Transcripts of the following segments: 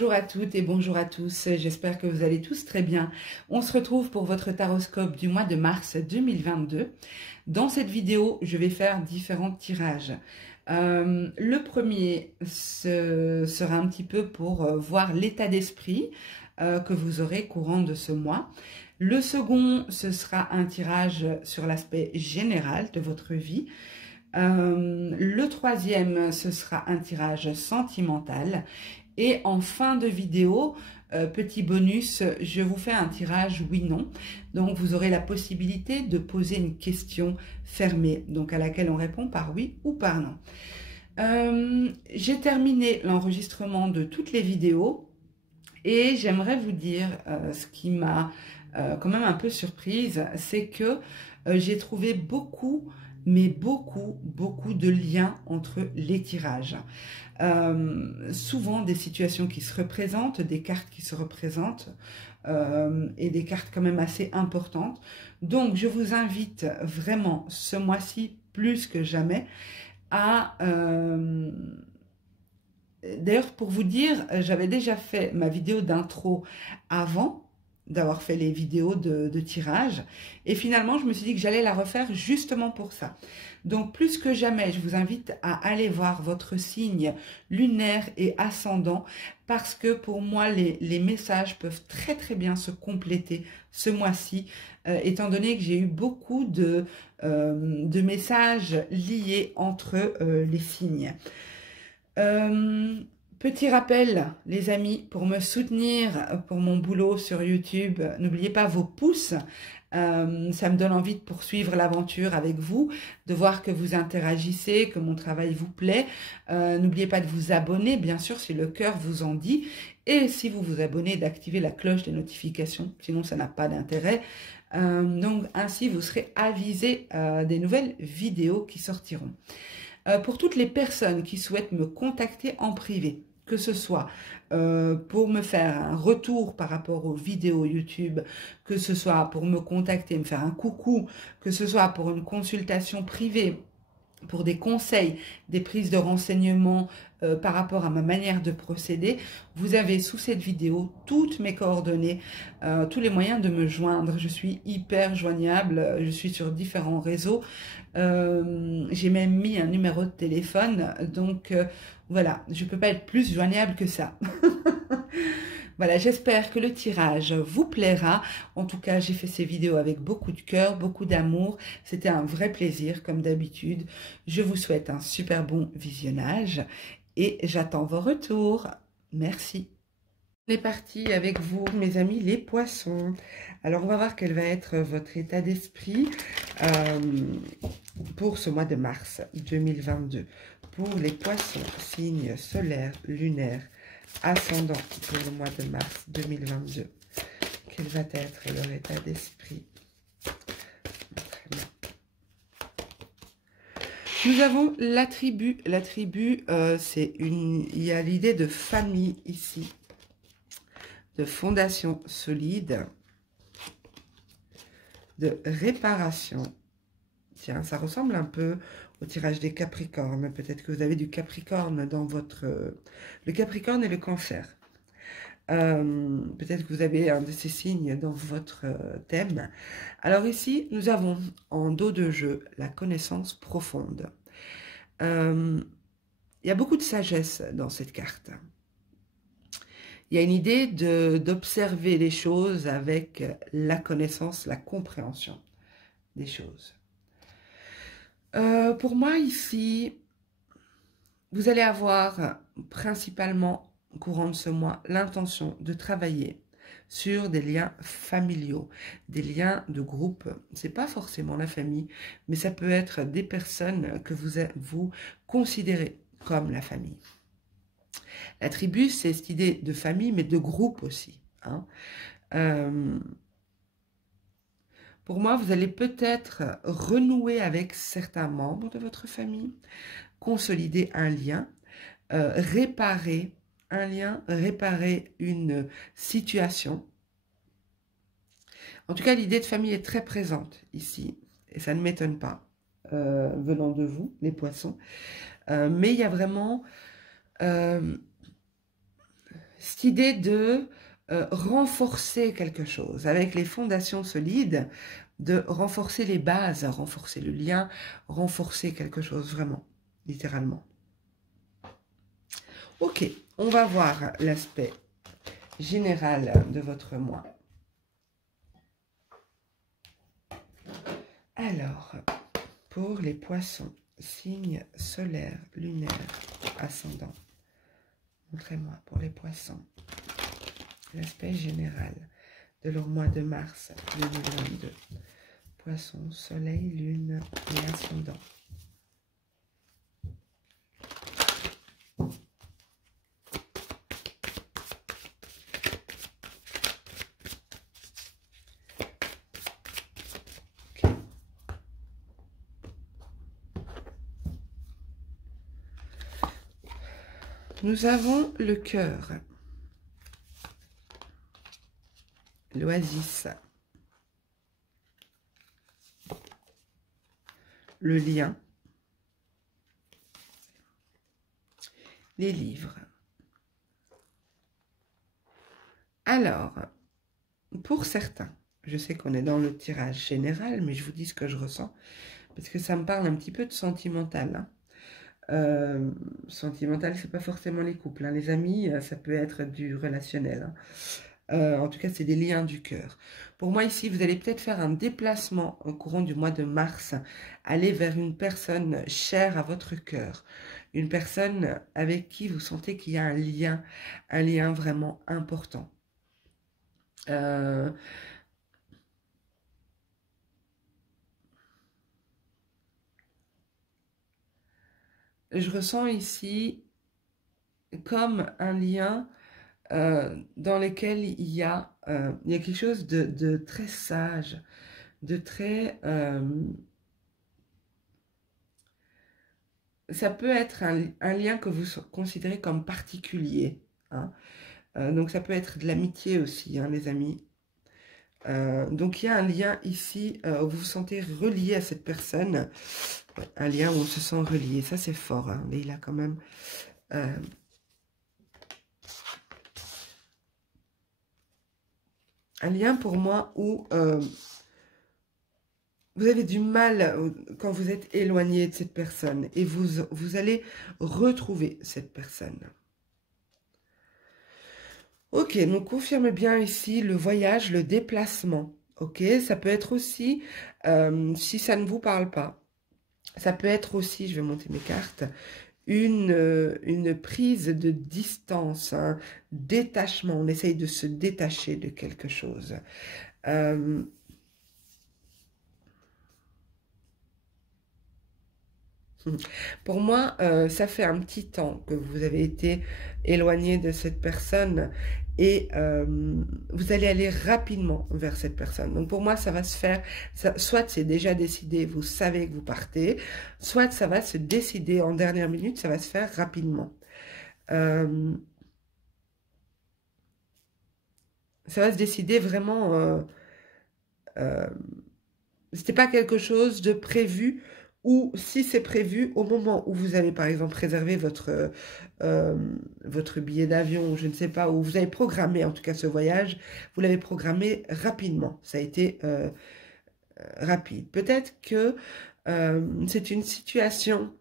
Bonjour à toutes et bonjour à tous, j'espère que vous allez tous très bien. On se retrouve pour votre taroscope du mois de mars 2022. Dans cette vidéo, je vais faire différents tirages. Le premier sera un petit peu pour voir l'état d'esprit que vous aurez courant de ce mois. Le second, ce sera un tirage sur l'aspect général de votre vie. Le troisième, ce sera un tirage sentimental. Et en fin de vidéo, petit bonus, je vous fais un tirage oui-non. Donc, vous aurez la possibilité de poser une question fermée, donc à laquelle on répond par oui ou par non. J'ai terminé l'enregistrement de toutes les vidéos et j'aimerais vous dire ce qui m'a quand même un peu surprise, c'est que j'ai trouvé beaucoup de liens entre les tirages. Souvent des situations qui se représentent, des cartes qui se représentent et des cartes quand même assez importantes. Donc je vous invite vraiment ce mois-ci plus que jamais à... D'ailleurs pour vous dire, j'avais déjà fait ma vidéo d'intro avant d'avoir fait les vidéos de tirage. Et finalement, je me suis dit que j'allais la refaire justement pour ça. Donc, plus que jamais, je vous invite à aller voir votre signe lunaire et ascendant parce que pour moi, les messages peuvent très bien se compléter ce mois-ci, étant donné que j'ai eu beaucoup de messages liés entre les signes. Petit rappel, les amis, pour me soutenir pour mon boulot sur YouTube, n'oubliez pas vos pouces. Ça me donne envie de poursuivre l'aventure avec vous, de voir que vous interagissez, que mon travail vous plaît. N'oubliez pas de vous abonner, bien sûr, si le cœur vous en dit. Et si vous vous abonnez, d'activer la cloche des notifications, sinon ça n'a pas d'intérêt. Donc ainsi, vous serez avisé des nouvelles vidéos qui sortiront. Pour toutes les personnes qui souhaitent me contacter en privé, que ce soit pour me faire un retour par rapport aux vidéos YouTube, que ce soit pour me contacter, me faire un coucou, que ce soit pour une consultation privée, pour des conseils, des prises de renseignements par rapport à ma manière de procéder, vous avez sous cette vidéo toutes mes coordonnées, tous les moyens de me joindre. Je suis hyper joignable, je suis sur différents réseaux. J'ai même mis un numéro de téléphone, donc voilà, je ne peux pas être plus joignable que ça. Voilà, j'espère que le tirage vous plaira. En tout cas, j'ai fait ces vidéos avec beaucoup de cœur, beaucoup d'amour. C'était un vrai plaisir, comme d'habitude. Je vous souhaite un super bon visionnage et j'attends vos retours. Merci. On est parti avec vous, mes amis, les poissons. Alors, on va voir quel va être votre état d'esprit pour ce mois de mars 2022. Pour les poissons, signes solaires, lunaires, ascendant pour le mois de mars 2022. Quel va être leur état d'esprit? Nous avons la tribu. La tribu, il y a l'idée de famille ici, de fondation solide, de réparation. Tiens, ça ressemble un peu au tirage des Capricornes. Peut-être que vous avez du Capricorne dans votre... Le Capricorne et le Cancer. Peut-être que vous avez un de ces signes dans votre thème. Alors ici, nous avons en dos de jeu la connaissance profonde. Il y a beaucoup de sagesse dans cette carte. Il y a une idée d'observer les choses avec la connaissance, la compréhension des choses. Pour moi, ici, vous allez avoir principalement, au courant de ce mois, l'intention de travailler sur des liens familiaux, des liens de groupe. Ce n'est pas forcément la famille, mais ça peut être des personnes que vous considérez comme la famille. La tribu, c'est cette idée de famille, mais de groupe aussi. Hein. Pour moi, vous allez peut-être renouer avec certains membres de votre famille, consolider un lien, réparer un lien, réparer une situation. En tout cas, l'idée de famille est très présente ici, et ça ne m'étonne pas, venant de vous, les poissons. Mais il y a vraiment cette idée de renforcer quelque chose avec les fondations solides, de renforcer les bases, renforcer le lien, renforcer quelque chose vraiment, littéralement. Ok, on va voir l'aspect général de votre mois. Alors, pour les poissons, signe solaire, lunaire, ascendant. Montrez-moi pour les poissons l'aspect général de leur mois de mars 2022. Poissons, soleil, lune et ascendant. Nous avons le cœur, l'oasis, le lien, les livres. Alors, pour certains, je sais qu'on est dans le tirage général, mais je vous dis ce que je ressens, parce que ça me parle un petit peu de sentimental, hein. Sentimental, c'est pas forcément les couples, hein. Les amis, ça peut être du relationnel, hein. En tout cas, c'est des liens du cœur. Pour moi, ici, vous allez peut-être faire un déplacement au courant du mois de mars, aller vers une personne chère à votre cœur, une personne avec qui vous sentez qu'il y a un lien vraiment important. Je ressens ici comme un lien dans lequel il y a quelque chose de très sage, de très... ça peut être un lien que vous considérez comme particulier, hein. Donc ça peut être de l'amitié aussi, hein, les amis. Donc il y a un lien ici où vous vous sentez relié à cette personne. Un lien où on se sent relié. Ça, c'est fort, hein. Mais il a quand même... un lien pour moi où vous avez du mal quand vous êtes éloigné de cette personne. Et vous allez retrouver cette personne. Ok, donc confirme bien ici le voyage, le déplacement. Ok, ça peut être aussi, si ça ne vous parle pas, ça peut être aussi, je vais monter mes cartes, une prise de distance, un détachement. On essaye de se détacher de quelque chose. Pour moi, ça fait un petit temps que vous avez été éloigné de cette personne et vous allez aller rapidement vers cette personne. Donc pour moi, ça va se faire, soit c'est déjà décidé, vous savez que vous partez, soit ça va se décider en dernière minute, ça va se faire rapidement. Ça va se décider vraiment... c'était pas quelque chose de prévu, ou si c'est prévu, au moment où vous avez par exemple réservé votre billet d'avion, je ne sais pas, où vous avez programmé en tout cas ce voyage, vous l'avez programmé rapidement, ça a été rapide. Peut-être que c'est une situation,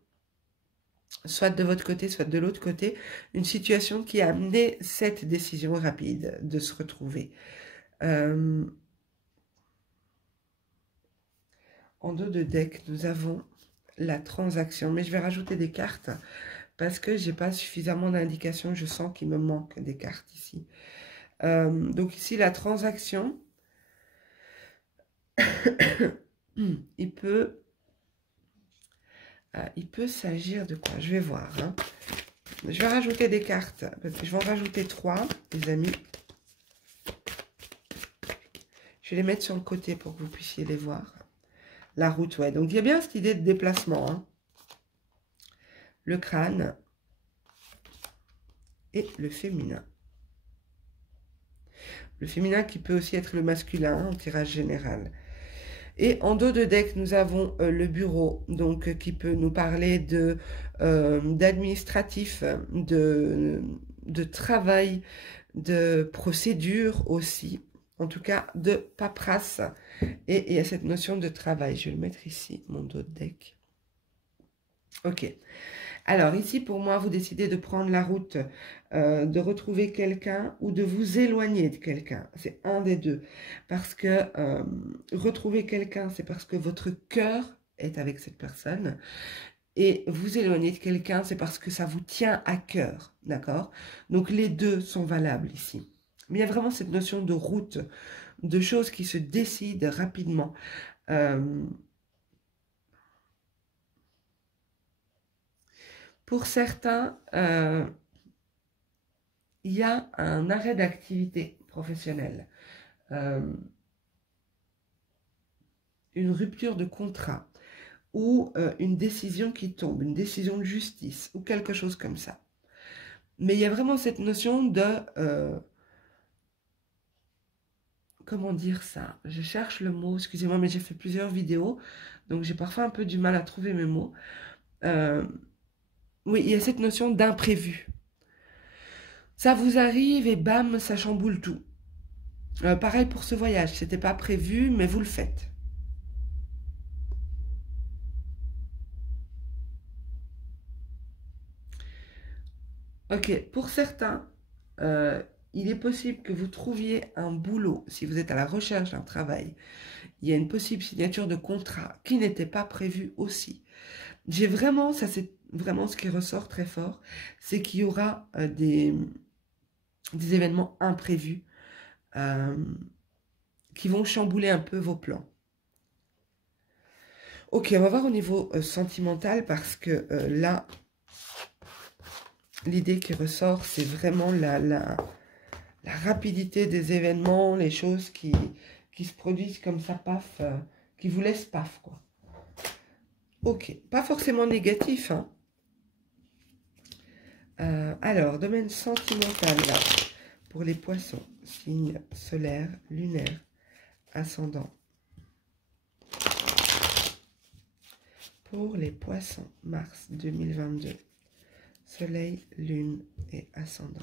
soit de votre côté, soit de l'autre côté, une situation qui a amené cette décision rapide de se retrouver. En dos de deck, nous avons la transaction. Mais je vais rajouter des cartes parce que j'ai pas suffisamment d'indications. Je sens qu'il me manque des cartes ici. Donc ici, la transaction, il peut s'agir de quoi? Je vais voir, hein. Je vais rajouter des cartes. Je vais en rajouter 3, les amis. Je vais les mettre sur le côté pour que vous puissiez les voir. La route, ouais. Donc, il y a bien cette idée de déplacement, hein. Le crâne et le féminin. Le féminin qui peut aussi être le masculin en tirage général. Et en dos de deck, nous avons le bureau, donc qui peut nous parler de d'administratif, de travail, de procédure aussi, en tout cas de paperasse. Et il y a cette notion de travail. Je vais le mettre ici, mon dos de deck. Ok. Alors ici, pour moi, vous décidez de prendre la route, de retrouver quelqu'un ou de vous éloigner de quelqu'un. C'est un des deux. Parce que retrouver quelqu'un, c'est parce que votre cœur est avec cette personne. Et vous éloigner de quelqu'un, c'est parce que ça vous tient à cœur. D'accord? Donc les deux sont valables ici. Mais il y a vraiment cette notion de route, de choses qui se décident rapidement. Pour certains, il y a un arrêt d'activité professionnelle, une rupture de contrat ou une décision qui tombe, une décision de justice ou quelque chose comme ça. Mais il y a vraiment cette notion de... comment dire ça? Je cherche le mot, excusez-moi, mais j'ai fait plusieurs vidéos, donc j'ai parfois un peu du mal à trouver mes mots. Oui, il y a cette notion d'imprévu. Ça vous arrive et bam, ça chamboule tout. Pareil pour ce voyage, c'était pas prévu, mais vous le faites. Ok, pour certains, il est possible que vous trouviez un boulot, si vous êtes à la recherche d'un travail. Il y a une possible signature de contrat qui n'était pas prévue aussi. J'ai vraiment, ça c'est vraiment ce qui ressort très fort, c'est qu'il y aura des événements imprévus qui vont chambouler un peu vos plans. Ok, on va voir au niveau sentimental parce que là, l'idée qui ressort, c'est vraiment la rapidité des événements, les choses qui se produisent comme ça, paf, qui vous laissent paf, quoi. Ok, pas forcément négatif, hein. Alors, domaine sentimental, là, pour les poissons, signe solaire, lunaire, ascendant. Pour les poissons, mars 2022, soleil, lune et ascendant.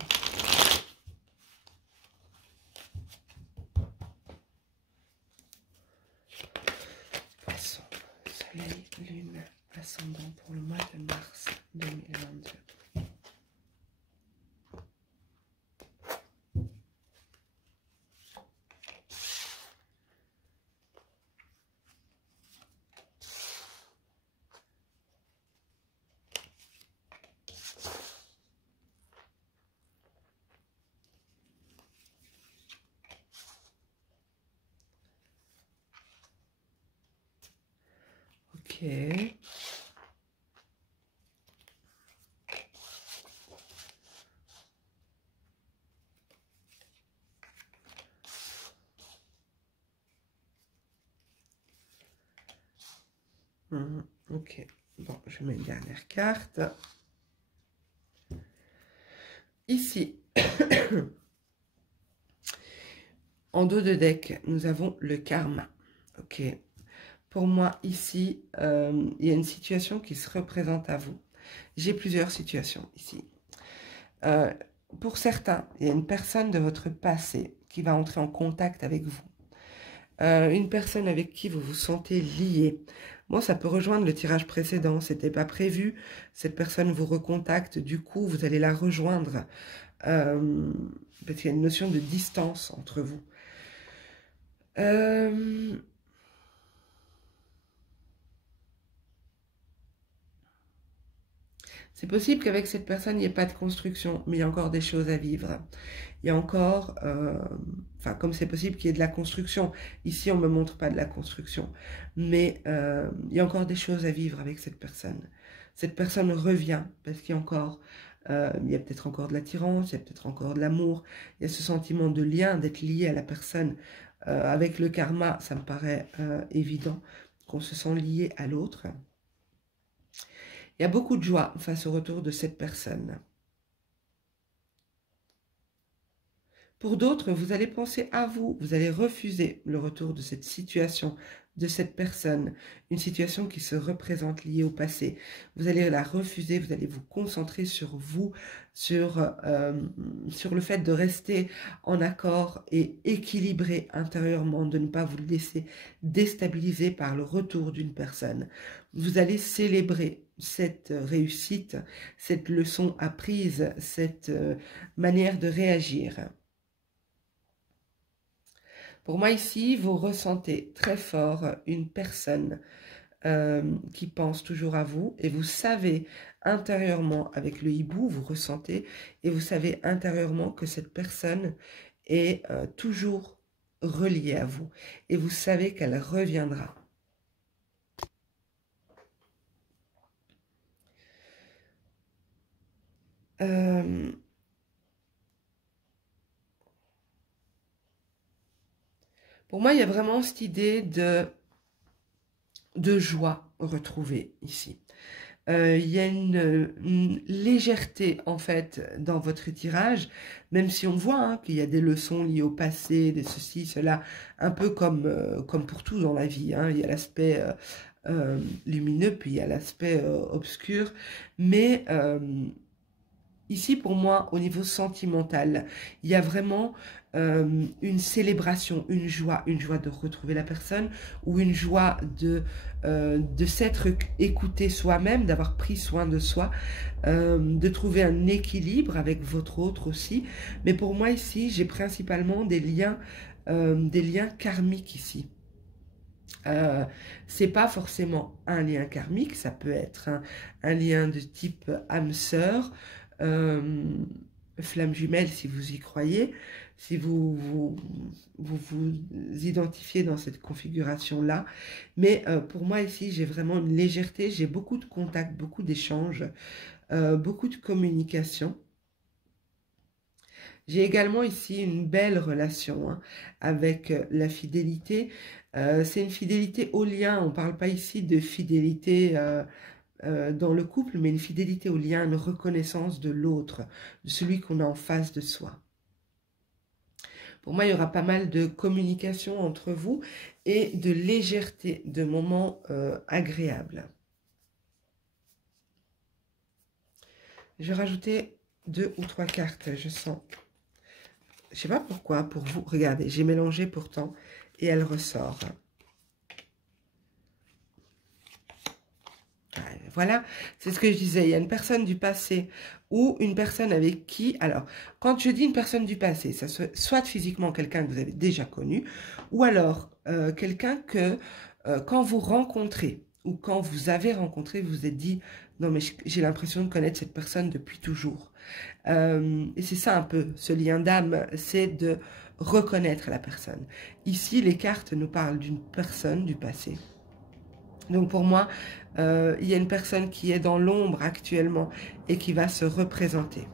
Poissons, soleil, lune, ascendant pour le mois de mars 2022. Ok. Ok. Bon, je mets une dernière carte. Ici, en dos de deck, nous avons le karma. Ok. Pour moi, ici, il y a une situation qui se représente à vous. J'ai plusieurs situations ici. Pour certains, il y a une personne de votre passé qui va entrer en contact avec vous. Une personne avec qui vous vous sentez lié. Moi, ça peut rejoindre le tirage précédent. C'était pas prévu. Cette personne vous recontacte. Du coup, vous allez la rejoindre. Parce qu'il y a une notion de distance entre vous. C'est possible qu'avec cette personne, il n'y ait pas de construction, mais il y a encore des choses à vivre. Il y a encore, enfin, comme c'est possible qu'il y ait de la construction, ici on ne me montre pas de la construction, mais il y a encore des choses à vivre avec cette personne. Cette personne revient parce qu'il y a encore, il y a peut-être encore de l'attirance, il y a peut-être encore de l'amour, il y a ce sentiment de lien, d'être lié à la personne. Avec le karma, ça me paraît évident qu'on se sent lié à l'autre. Il y a beaucoup de joie face au retour de cette personne. Pour d'autres, vous allez penser à vous, vous allez refuser le retour de cette situation de cette personne, une situation qui se représente liée au passé. Vous allez la refuser, vous allez vous concentrer sur vous, sur le fait de rester en accord et équilibré intérieurement, de ne pas vous laisser déstabiliser par le retour d'une personne. Vous allez célébrer cette réussite, cette leçon apprise, cette manière de réagir. Pour moi ici, vous ressentez très fort une personne qui pense toujours à vous et vous savez intérieurement, avec le hibou, vous ressentez et vous savez intérieurement que cette personne est toujours reliée à vous et vous savez qu'elle reviendra. Pour moi, il y a vraiment cette idée de joie retrouvée ici. Il y a une légèreté, en fait, dans votre tirage, même si on voit qu'il y a des leçons liées au passé, des ceci, cela, un peu comme pour tout dans la vie. Il y a l'aspect lumineux, puis il y a l'aspect obscur. Mais ici, pour moi, au niveau sentimental, il y a vraiment une célébration, une joie de retrouver la personne ou une joie de s'être écouté soi-même, d'avoir pris soin de soi, de trouver un équilibre avec votre autre aussi. Mais pour moi ici, j'ai principalement des liens karmiques ici. C'est pas forcément un lien karmique, ça peut être un lien de type âme sœur, flamme jumelle si vous y croyez, si vous identifiez dans cette configuration-là. Mais pour moi ici, j'ai vraiment une légèreté, j'ai beaucoup de contacts, beaucoup d'échanges, beaucoup de communication. J'ai également ici une belle relation avec la fidélité. C'est une fidélité au lien, on ne parle pas ici de fidélité dans le couple, mais une fidélité au lien, une reconnaissance de l'autre, de celui qu'on a en face de soi. Pour moi, il y aura pas mal de communication entre vous et de légèreté, de moments agréables. Je vais rajouter 2 ou 3 cartes, je sens. Je ne sais pas pourquoi, pour vous. Regardez, j'ai mélangé pourtant et elle ressort. Voilà, c'est ce que je disais. Il y a une personne du passé ou une personne avec qui... Alors, quand je dis une personne du passé, ça soit physiquement quelqu'un que vous avez déjà connu ou alors quelqu'un que quand vous rencontrez ou quand vous avez rencontré, vous vous êtes dit « Non, mais j'ai l'impression de connaître cette personne depuis toujours. » Et c'est ça un peu, ce lien d'âme, c'est de reconnaître la personne. Ici, les cartes nous parlent d'une personne du passé. Donc pour moi, il y a une personne qui est dans l'ombre actuellement et qui va se représenter.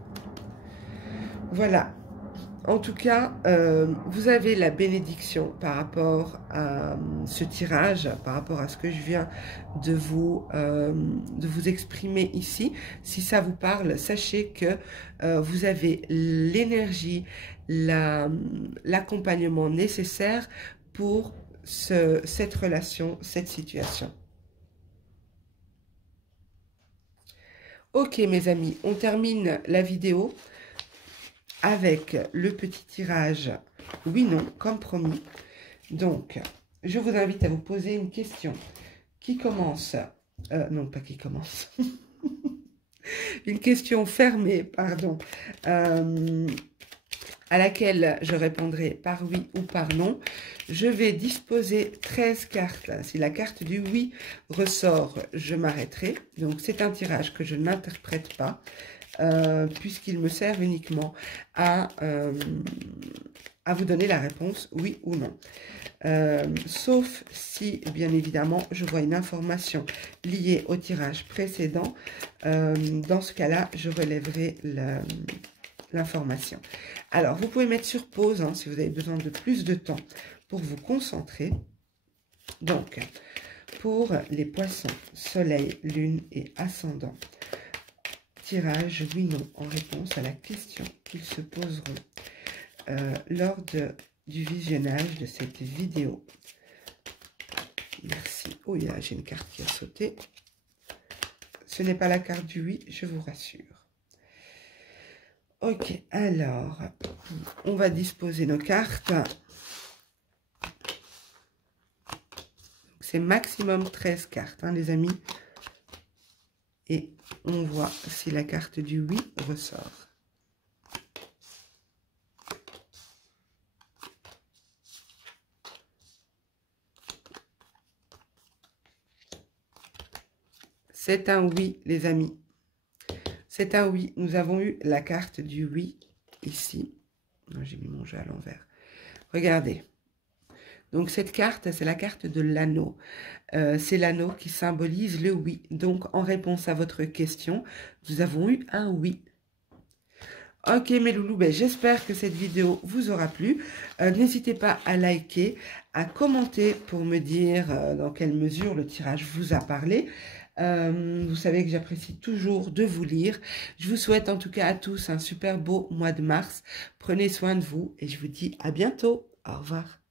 Voilà. En tout cas, vous avez la bénédiction par rapport à ce tirage, par rapport à ce que je viens de vous exprimer ici. Si ça vous parle, sachez que vous avez l'énergie, l'accompagnement nécessaire pour cette relation, cette situation. Ok mes amis, on termine la vidéo avec le petit tirage oui/non, comme promis. Donc, je vous invite à vous poser une question qui commence... non, pas qui commence. Une question fermée, pardon, à laquelle je répondrai par oui ou par non. Je vais disposer 13 cartes. Si la carte du oui ressort, je m'arrêterai. Donc, c'est un tirage que je n'interprète pas, puisqu'il me sert uniquement à vous donner la réponse oui ou non. Sauf si, bien évidemment, je vois une information liée au tirage précédent. Dans ce cas-là, je relèverai l'information. Alors, vous pouvez mettre sur pause si vous avez besoin de plus de temps pour vous concentrer. Donc, pour les poissons, soleil, lune et ascendant, tirage oui/non en réponse à la question qu'ils se poseront lors du visionnage de cette vidéo. Merci. Oh, j'ai une carte qui a sauté. Ce n'est pas la carte du oui, je vous rassure. Ok, alors, on va disposer nos cartes. C'est maximum 13 cartes, hein, les amis. Et on voit si la carte du oui ressort. C'est un oui, les amis. C'est un oui. Nous avons eu la carte du oui ici. J'ai mis mon jeu à l'envers. Regardez. Donc, cette carte, c'est la carte de l'anneau. C'est l'anneau qui symbolise le oui. Donc, en réponse à votre question, nous avons eu un oui. Ok, mes loulous, ben, j'espère que cette vidéo vous aura plu. N'hésitez pas à liker, à commenter pour me dire dans quelle mesure le tirage vous a parlé. Vous savez que j'apprécie toujours de vous lire. Je vous souhaite en tout cas à tous un super beau mois de mars. Prenez soin de vous et je vous dis à bientôt. Au revoir.